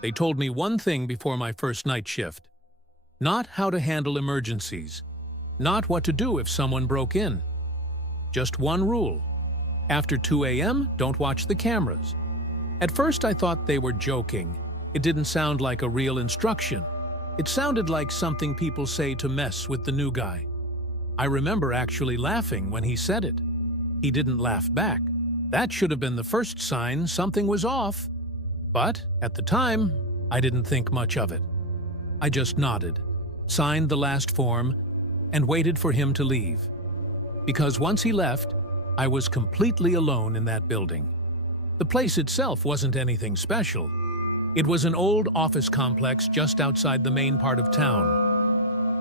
They told me one thing before my first night shift. Not how to handle emergencies. Not what to do if someone broke in. Just one rule. After 2 a.m., don't watch the cameras. At first I thought they were joking. It didn't sound like a real instruction. It sounded like something people say to mess with the new guy. I remember actually laughing when he said it. He didn't laugh back. That should have been the first sign something was off. But, at the time, I didn't think much of it. I just nodded, signed the last form, and waited for him to leave. Because once he left, I was completely alone in that building. The place itself wasn't anything special. It was an old office complex just outside the main part of town.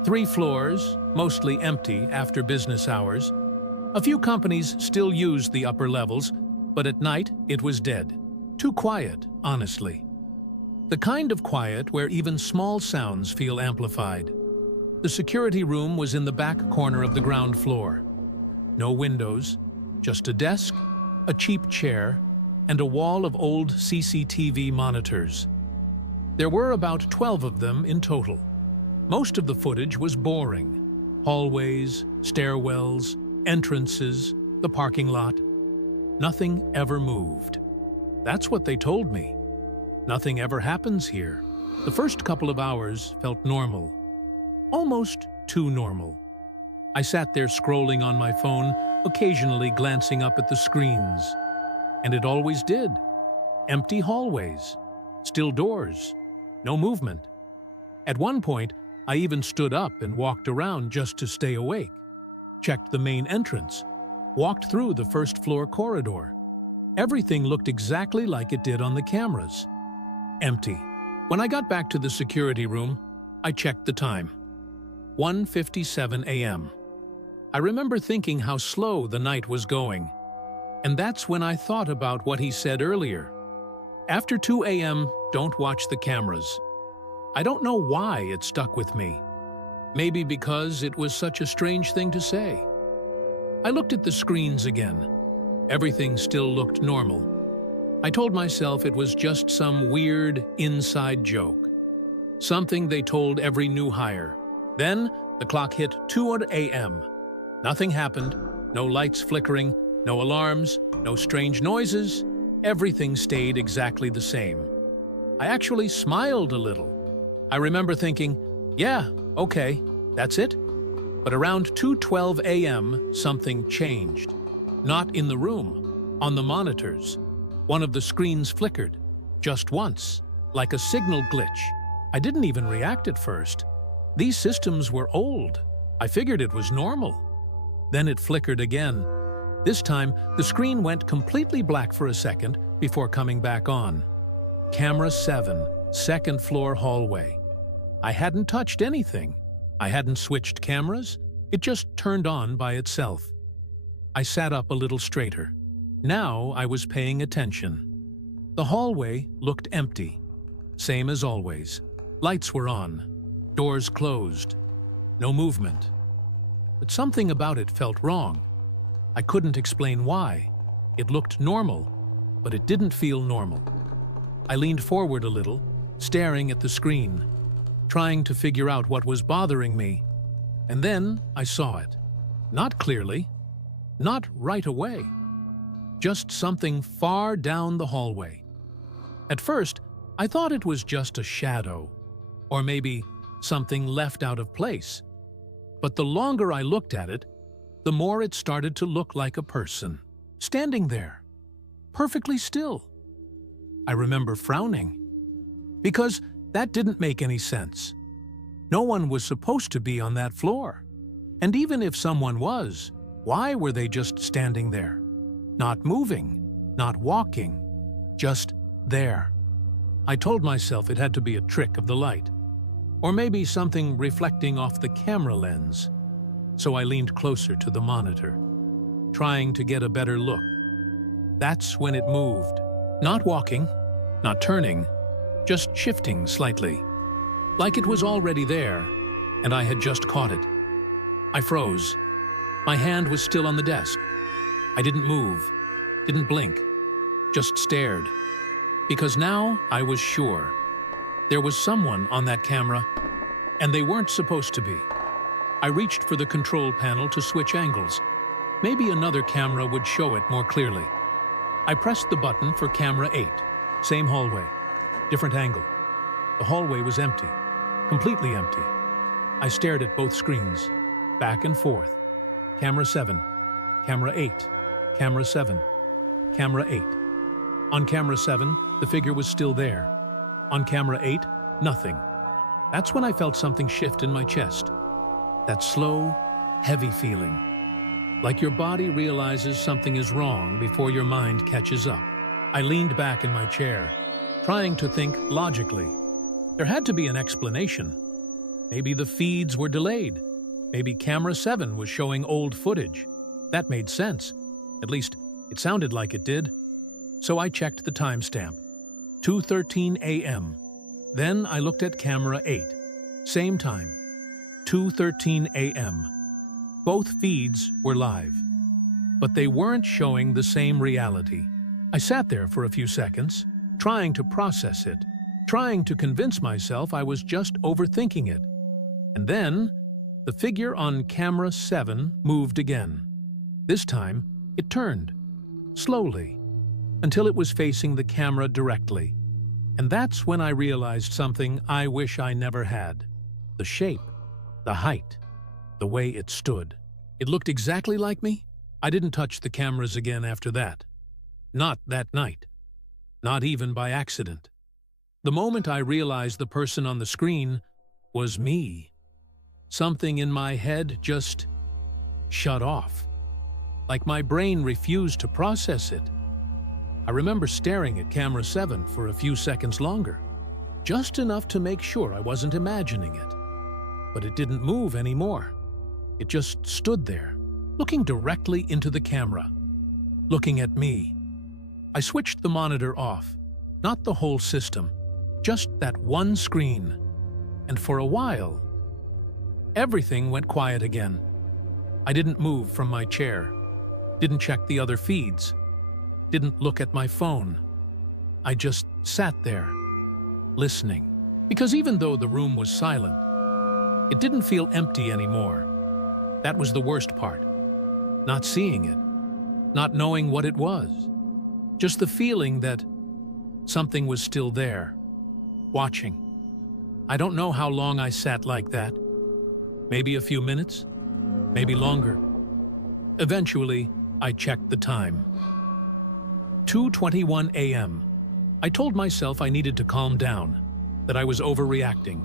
3 floors, mostly empty after business hours. A few companies still used the upper levels, but at night it was dead. Too quiet, honestly. The kind of quiet where even small sounds feel amplified. The security room was in the back corner of the ground floor. No windows, just a desk, a cheap chair, and a wall of old CCTV monitors. There were about 12 of them in total. Most of the footage was boring. Hallways, stairwells, entrances, the parking lot. Nothing ever moved. That's what they told me. Nothing ever happens here. The first couple of hours felt normal. Almost too normal. I sat there scrolling on my phone, occasionally glancing up at the screens. And it always did. Empty hallways. Still doors. No movement. At one point, I even stood up and walked around just to stay awake. Checked the main entrance. Walked through the first floor corridor. Everything looked exactly like it did on the cameras. Empty. When I got back to the security room, I checked the time. 1:57 a.m. I remember thinking how slow the night was going. And that's when I thought about what he said earlier. After 2 a.m., don't watch the cameras. I don't know why it stuck with me. Maybe because it was such a strange thing to say. I looked at the screens again. Everything still looked normal. I told myself it was just some weird inside joke. Something they told every new hire. Then, the clock hit 2 a.m. Nothing happened, no lights flickering, no alarms, no strange noises. Everything stayed exactly the same. I actually smiled a little. I remember thinking, yeah, okay, that's it. But around 2:12 a.m., something changed. Not in the room, on the monitors. One of the screens flickered, just once, like a signal glitch. I didn't even react at first. These systems were old. I figured it was normal. Then it flickered again. This time, the screen went completely black for a second before coming back on. Camera 7, second floor hallway. I hadn't touched anything. I hadn't switched cameras. It just turned on by itself. I sat up a little straighter. Now I was paying attention. The hallway looked empty. Same as always. Lights were on. Doors closed. No movement. But something about it felt wrong. I couldn't explain why. It looked normal, but it didn't feel normal. I leaned forward a little, staring at the screen, trying to figure out what was bothering me. And then I saw it. Not clearly. Not right away. Just something far down the hallway. At first, I thought it was just a shadow, or maybe something left out of place. But the longer I looked at it, the more it started to look like a person, standing there, perfectly still. I remember frowning, because that didn't make any sense. No one was supposed to be on that floor. And even if someone was, why were they just standing there? Not moving, not walking, just there. I told myself it had to be a trick of the light, or maybe something reflecting off the camera lens. So I leaned closer to the monitor, trying to get a better look. That's when it moved. Not walking, not turning, just shifting slightly. Like it was already there, and I had just caught it. I froze. My hand was still on the desk. I didn't move, didn't blink, just stared. Because now I was sure. There was someone on that camera, and they weren't supposed to be. I reached for the control panel to switch angles. Maybe another camera would show it more clearly. I pressed the button for camera 8. Same hallway, different angle. The hallway was empty, completely empty. I stared at both screens, back and forth. Camera 7, camera 8, camera 7, camera 8. On camera 7, the figure was still there. On camera 8, nothing. That's when I felt something shift in my chest. That slow, heavy feeling. Like your body realizes something is wrong before your mind catches up. I leaned back in my chair, trying to think logically. There had to be an explanation. Maybe the feeds were delayed. Maybe camera 7 was showing old footage. That made sense. At least, it sounded like it did. So I checked the timestamp. 2:13 a.m. Then I looked at camera 8. Same time. 2:13 a.m. Both feeds were live. But they weren't showing the same reality. I sat there for a few seconds, trying to process it, trying to convince myself I was just overthinking it. And then, the figure on camera 7 moved again. This time, it turned, slowly, until it was facing the camera directly. And that's when I realized something I wish I never had. The shape, the height, the way it stood. It looked exactly like me. I didn't touch the cameras again after that. Not that night. Not even by accident. The moment I realized the person on the screen was me, something in my head just shut off. Like my brain refused to process it. I remember staring at camera 7 for a few seconds longer, just enough to make sure I wasn't imagining it. But it didn't move anymore. It just stood there, looking directly into the camera, looking at me. I switched the monitor off, not the whole system, just that one screen. And for a while, everything went quiet again. I didn't move from my chair, didn't check the other feeds, didn't look at my phone. I just sat there, listening. Because even though the room was silent, it didn't feel empty anymore. That was the worst part. Not seeing it, not knowing what it was. Just the feeling that something was still there, watching. I don't know how long I sat like that. Maybe a few minutes, maybe longer. Eventually, I checked the time. 2:21 a.m. I told myself I needed to calm down, that I was overreacting,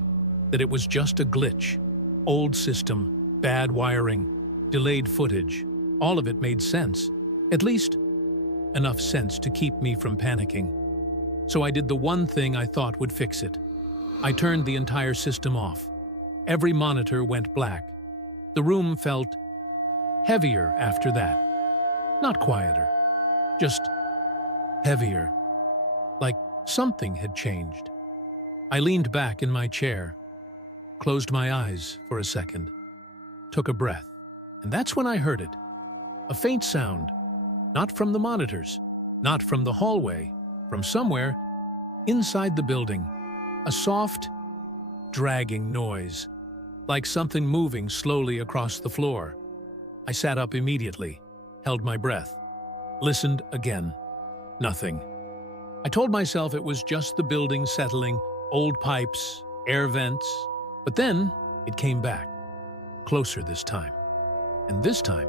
that it was just a glitch. Old system, bad wiring, delayed footage. All of it made sense. At least, enough sense to keep me from panicking. So I did the one thing I thought would fix it. I turned the entire system off. Every monitor went black. The room felt heavier after that. Not quieter, just heavier, like something had changed. I leaned back in my chair, closed my eyes for a second, took a breath, and that's when I heard it. A faint sound, not from the monitors, not from the hallway, from somewhere inside the building. A soft, dragging noise, like something moving slowly across the floor. I sat up immediately, held my breath, listened again. Nothing. I told myself it was just the building settling, old pipes, air vents. But then it came back, closer this time. And this time,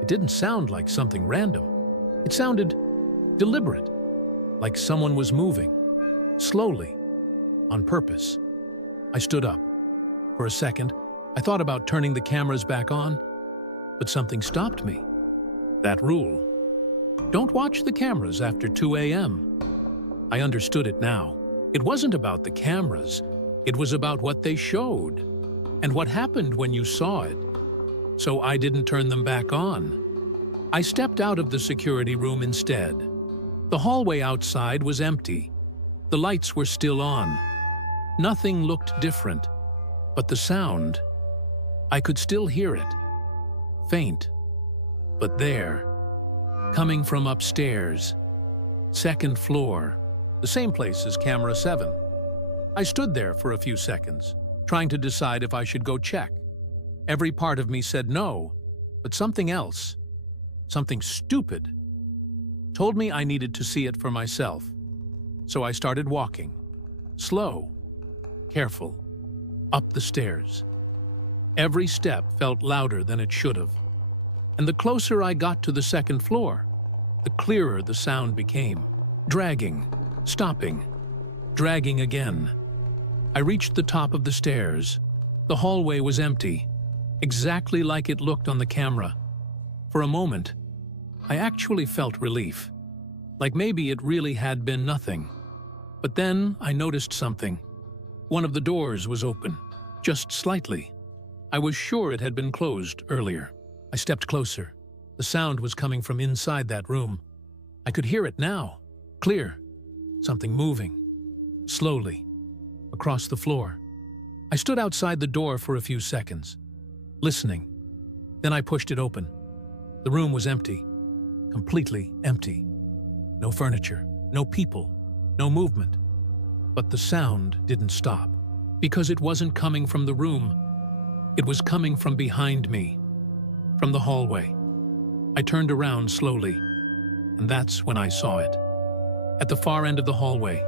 it didn't sound like something random. It sounded deliberate, like someone was moving, slowly, on purpose. I stood up. For a second, I thought about turning the cameras back on, but something stopped me. That rule. Don't watch the cameras after 2 a.m. I understood it now. It wasn't about the cameras. It was about what they showed, and what happened when you saw it. So I didn't turn them back on. I stepped out of the security room instead. The hallway outside was empty. The lights were still on. Nothing looked different. But the sound, I could still hear it. Faint, but there. Coming from upstairs. Second floor, the same place as camera 7. I stood there for a few seconds, trying to decide if I should go check. Every part of me said no, but something else, something stupid, told me I needed to see it for myself. So I started walking, slow, careful, up the stairs. Every step felt louder than it should have. And the closer I got to the second floor, the clearer the sound became. Dragging, stopping, dragging again. I reached the top of the stairs. The hallway was empty, exactly like it looked on the camera. For a moment, I actually felt relief, like maybe it really had been nothing. But then I noticed something. One of the doors was open, just slightly. I was sure it had been closed earlier. I stepped closer. The sound was coming from inside that room. I could hear it now, clear. Something moving, slowly, across the floor. I stood outside the door for a few seconds, listening. Then I pushed it open. The room was empty, completely empty. No furniture, no people, no movement. But the sound didn't stop, because it wasn't coming from the room. It was coming from behind me, from the hallway. I turned around slowly, and that's when I saw it. At the far end of the hallway,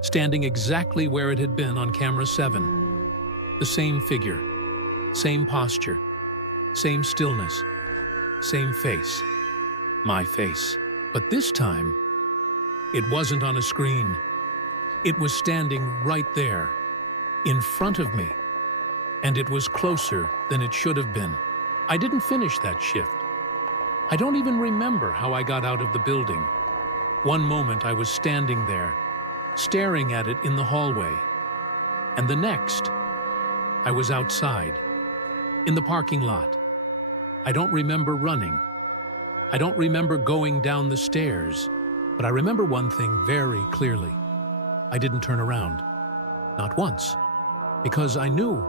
standing exactly where it had been on camera 7. The same figure, same posture, same stillness, same face. My face. But this time, it wasn't on a screen. It was standing right there, in front of me. And it was closer than it should have been. I didn't finish that shift. I don't even remember how I got out of the building. One moment I was standing there, staring at it in the hallway. And the next, I was outside, in the parking lot. I don't remember running. I don't remember going down the stairs. But I remember one thing very clearly. I didn't turn around. Not once. Because I knew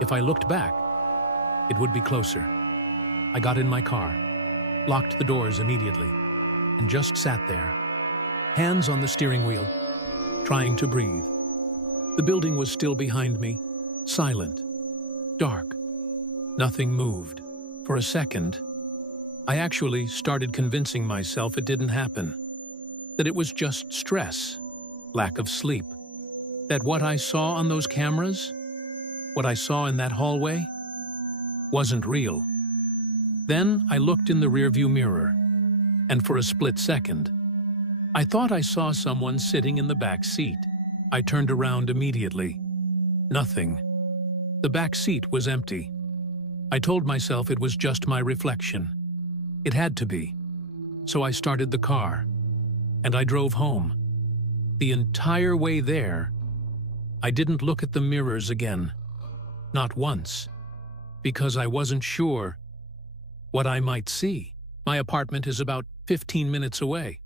if I looked back, it would be closer. I got in my car, locked the doors immediately, and just sat there, hands on the steering wheel, trying to breathe. The building was still behind me, silent, dark. Nothing moved. For a second, I actually started convincing myself it didn't happen, that it was just stress, lack of sleep, that what I saw on those cameras, what I saw in that hallway, wasn't real. Then I looked in the rearview mirror, and for a split second, I thought I saw someone sitting in the back seat. I turned around immediately. Nothing. The back seat was empty. I told myself it was just my reflection. It had to be. So I started the car, and I drove home. The entire way there, I didn't look at the mirrors again. Not once. Because I wasn't sure what I might see. My apartment is about 15 minutes away.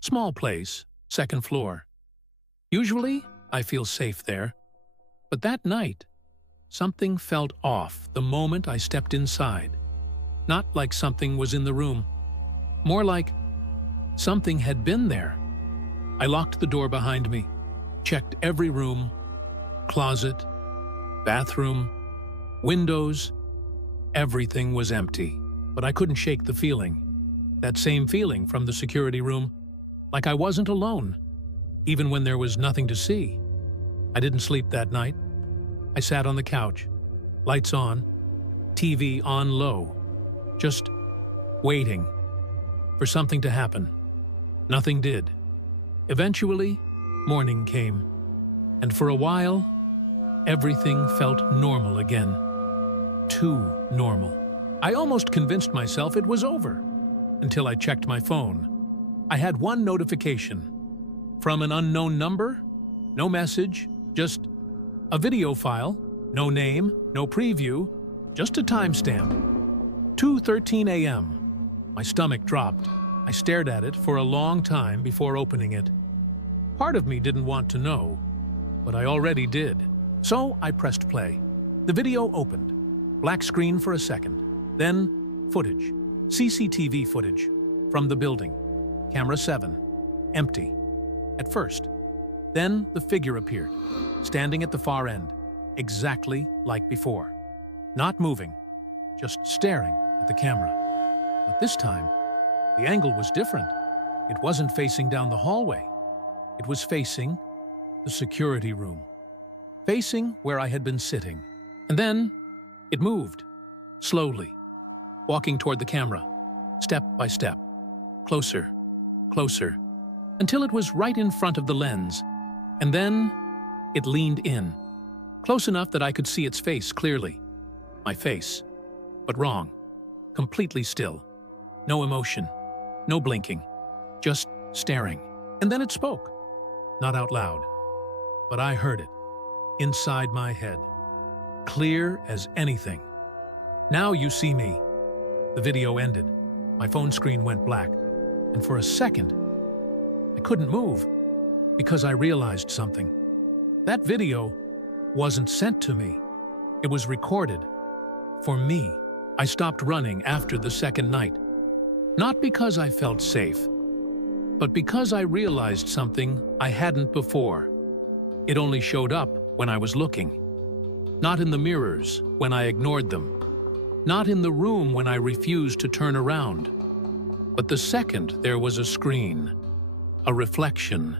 Small place, second floor. Usually, I feel safe there. But that night, something felt off the moment I stepped inside. Not like something was in the room. More like something had been there. I locked the door behind me, checked every room, closet, bathroom, windows. Everything was empty. But I couldn't shake the feeling. That same feeling from the security room, like I wasn't alone, even when there was nothing to see. I didn't sleep that night. I sat on the couch, lights on, TV on low, just waiting for something to happen. Nothing did. Eventually, morning came, and for a while, everything felt normal again. Too normal. I almost convinced myself it was over, until I checked my phone. I had one notification. From an unknown number, no message, just a video file, no name, no preview, just a timestamp. 2:13 a.m. My stomach dropped. I stared at it for a long time before opening it. Part of me didn't want to know, but I already did. So I pressed play. The video opened. Black screen for a second. Then footage. CCTV footage from the building. Camera 7. Empty. At first. Then the figure appeared, standing at the far end, exactly like before. Not moving, just staring at the camera. But this time, the angle was different. It wasn't facing down the hallway. It was facing the security room, facing where I had been sitting. And then it moved, slowly, walking toward the camera, step by step, closer, closer, until it was right in front of the lens. And then it leaned in, close enough that I could see its face clearly. My face, but wrong, completely still. No emotion, no blinking, just staring. And then it spoke, not out loud, but I heard it, inside my head, clear as anything. "Now you see me." The video ended. My phone screen went black, and for a second, I couldn't move because I realized something. That video wasn't sent to me. It was recorded for me. I stopped running after the second night, not because I felt safe, but because I realized something I hadn't before. It only showed up when I was looking. Not in the mirrors when I ignored them. Not in the room when I refused to turn around. But the second there was a screen, a reflection,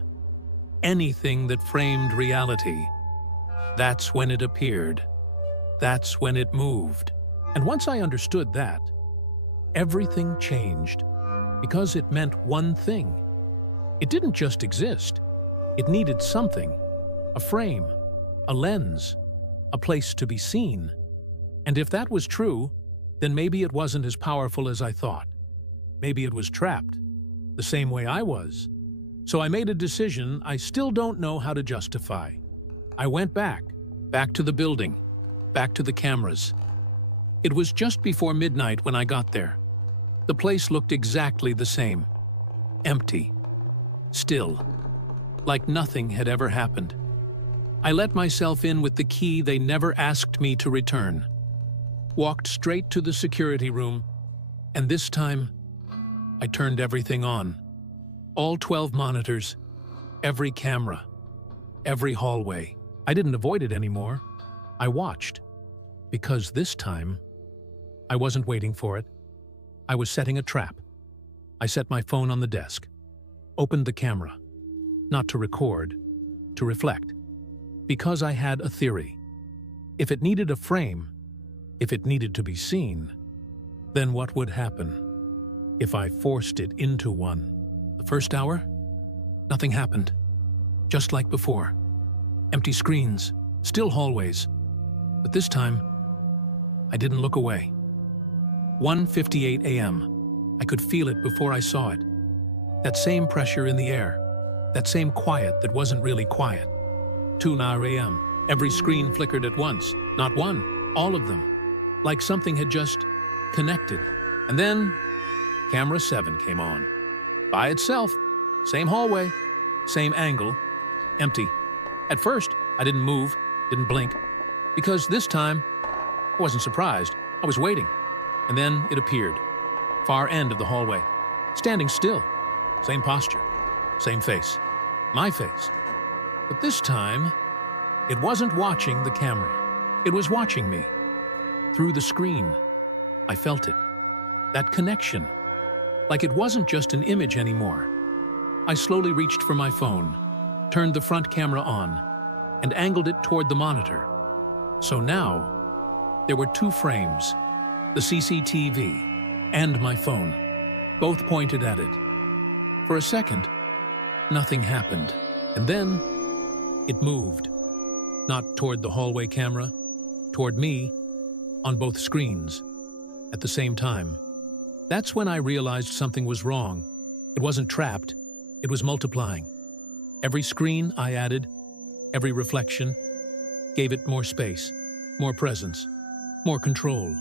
anything that framed reality, that's when it appeared. That's when it moved. And once I understood that, everything changed, because it meant one thing. It didn't just exist. It needed something, a frame, a lens, a place to be seen. And if that was true, then maybe it wasn't as powerful as I thought. Maybe it was trapped, the same way I was. So I made a decision I still don't know how to justify. I went back to the building, back to the cameras. It was just before midnight when I got there. The place looked exactly the same. Empty. Still. Like nothing had ever happened. I let myself in with the key they never asked me to return. Walked straight to the security room, and this time, I turned everything on. All 12 monitors, every camera, every hallway. I didn't avoid it anymore. I watched. Because this time, I wasn't waiting for it. I was setting a trap. I set my phone on the desk, opened the camera, not to record, to reflect. Because I had a theory. If it needed a frame, if it needed to be seen, then what would happen if I forced it into one? The first hour, nothing happened. Just like before. Empty screens, still hallways. But this time, I didn't look away. 1:58 a.m. I could feel it before I saw it. That same pressure in the air. That same quiet that wasn't really quiet. 2 a.m. Every screen flickered at once. Not one, all of them. Like something had just connected. And then, camera 7 came on. By itself. Same hallway. Same angle. Empty. At first, I didn't move, didn't blink. Because this time, I wasn't surprised. I was waiting. And then it appeared. Far end of the hallway. Standing still. Same posture. Same face. My face. But this time, it wasn't watching the camera. It was watching me. Through the screen. I felt it. That connection. Like it wasn't just an image anymore. I slowly reached for my phone, turned the front camera on, and angled it toward the monitor. So now, there were 2 frames, the CCTV and my phone, both pointed at it. For a second, nothing happened, and then it moved. Not toward the hallway camera, toward me, on both screens, at the same time. That's when I realized something was wrong. It wasn't trapped, it was multiplying. Every screen I added, every reflection, gave it more space, more presence, more control.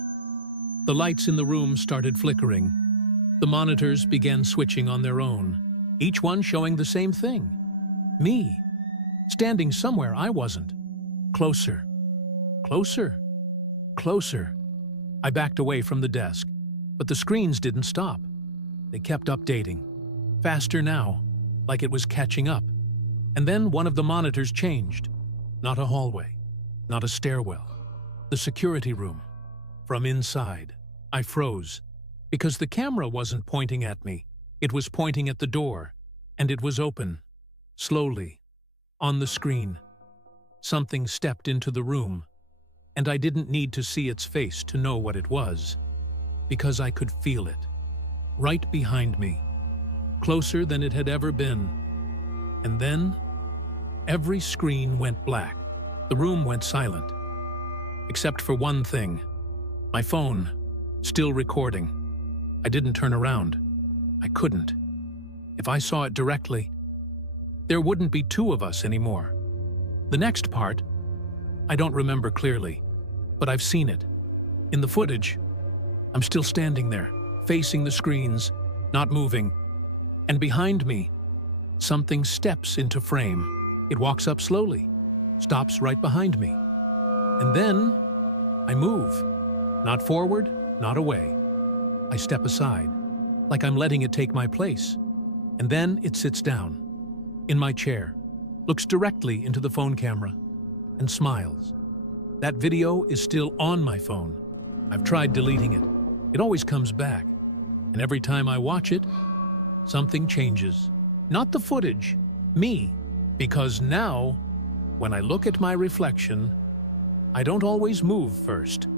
The lights in the room started flickering. The monitors began switching on their own, each one showing the same thing. Me, standing somewhere I wasn't. Closer, closer, closer. I backed away from the desk, but the screens didn't stop. They kept updating. Faster now, like it was catching up. And then one of the monitors changed. Not a hallway, not a stairwell. The security room. From inside, I froze, because the camera wasn't pointing at me. It was pointing at the door, and it was open. Slowly, on the screen, something stepped into the room, and I didn't need to see its face to know what it was, because I could feel it, right behind me, closer than it had ever been. And then, every screen went black. The room went silent. Except for one thing. My phone, still recording. I didn't turn around. I couldn't. If I saw it directly, there wouldn't be two of us anymore. The next part, I don't remember clearly, but I've seen it. In the footage, I'm still standing there, facing the screens, not moving. And behind me, something steps into frame. It walks up slowly, stops right behind me. And then, I move. Not forward, not away. I step aside, like I'm letting it take my place. And then it sits down, in my chair, looks directly into the phone camera, and smiles. That video is still on my phone. I've tried deleting it. It always comes back. And every time I watch it, something changes. Not the footage, me. Because now, when I look at my reflection, I don't always move first.